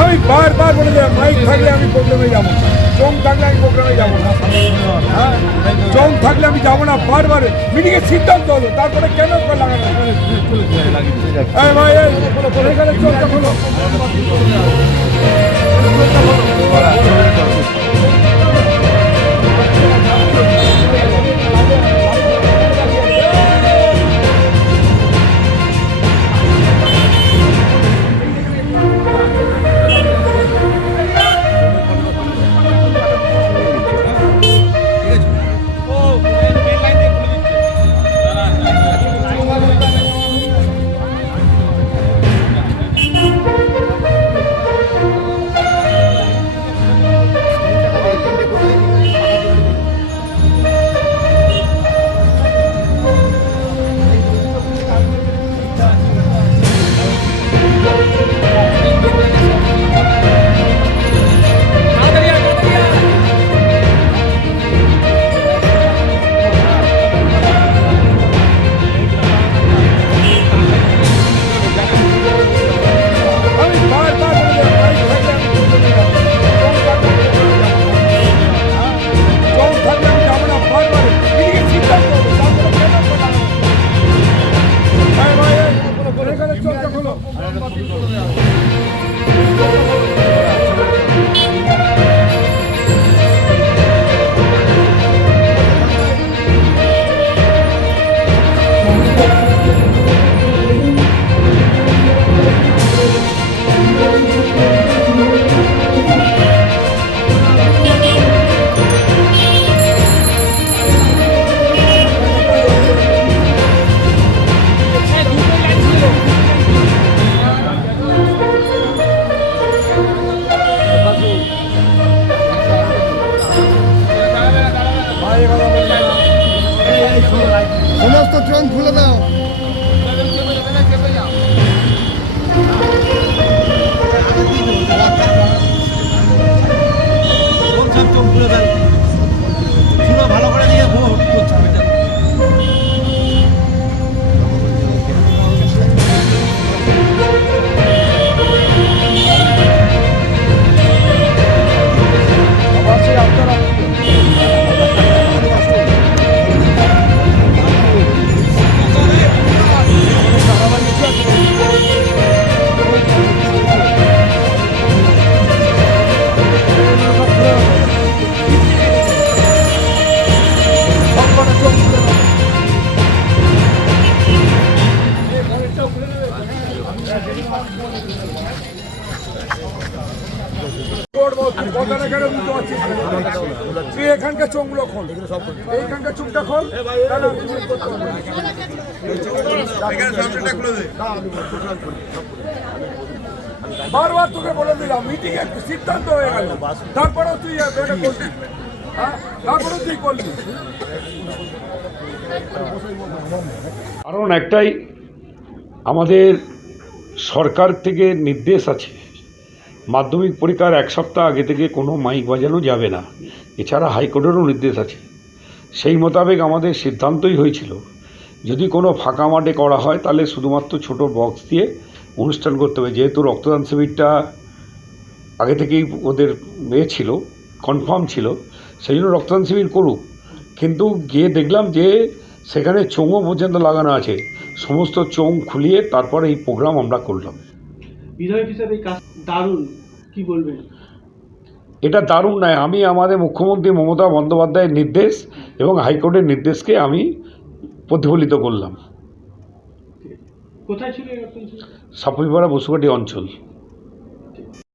আমি বারবার বলে যাই মাইক থাকলে আমি প্রোগ্রামে যাবো, চোখ থাকলে আমি প্রোগ্রামে যাবো না, চোখ থাকলে আমি যাবো না। বারবার মিটিংয়ের সিদ্ধান্ত হলো, তারপরে কেন লাগানো ভাই এখানে চোখটা খোলো। সমস্ত ট্রেন খুলে দাও। ভালো করে দিয়ে তুই এখানকার চোখগুলো খোল, এইখানকার চুপটা খোল। বারবার তোকে বলে দিলাম মিটিং এর সিদ্ধান্ত হয়ে গেল, তারপরেও তুই করলি, তারপরেও তুই করলি। কারণ একটাই, আমাদের সরকার থেকে নির্দেশ আছে মাধ্যমিক পরীক্ষার এক সপ্তাহ আগে থেকে কোনো মাইক বাজানো যাবে না। এছাড়া হাইকোর্টেরও নির্দেশ আছে। সেই মোতাবেক আমাদের সিদ্ধান্তই হয়েছিল যদি কোনো ফাঁকা মাঠে করা হয় তাহলে শুধুমাত্র ছোট বক্স দিয়ে অনুষ্ঠান করতে হবে। যেহেতু রক্তদান শিবিরটা আগে থেকেই ওদের ছিল, কনফার্ম ছিল, সেই জন্য রক্তদান শিবির করুক। কিন্তু গিয়ে দেখলাম যে সেখানে চোঙও পর্যন্ত লাগানো আছে। সমস্ত চোঙ খুলিয়ে তারপরে এই প্রোগ্রাম আমরা করলাম। বিধায়ক হিসাবে কাজ দারুণ, কি বলবেন? এটা দারুণ নয়, আমি আমাদের মুখ্যমন্ত্রী মমতা বন্দ্যোপাধ্যায়ের নির্দেশ এবং হাইকোর্টের নির্দেশকে আমি প্রতিফলিত করলাম। কোথায় ছিল? সাপুইপাড়া বসুকাটি অঞ্চল।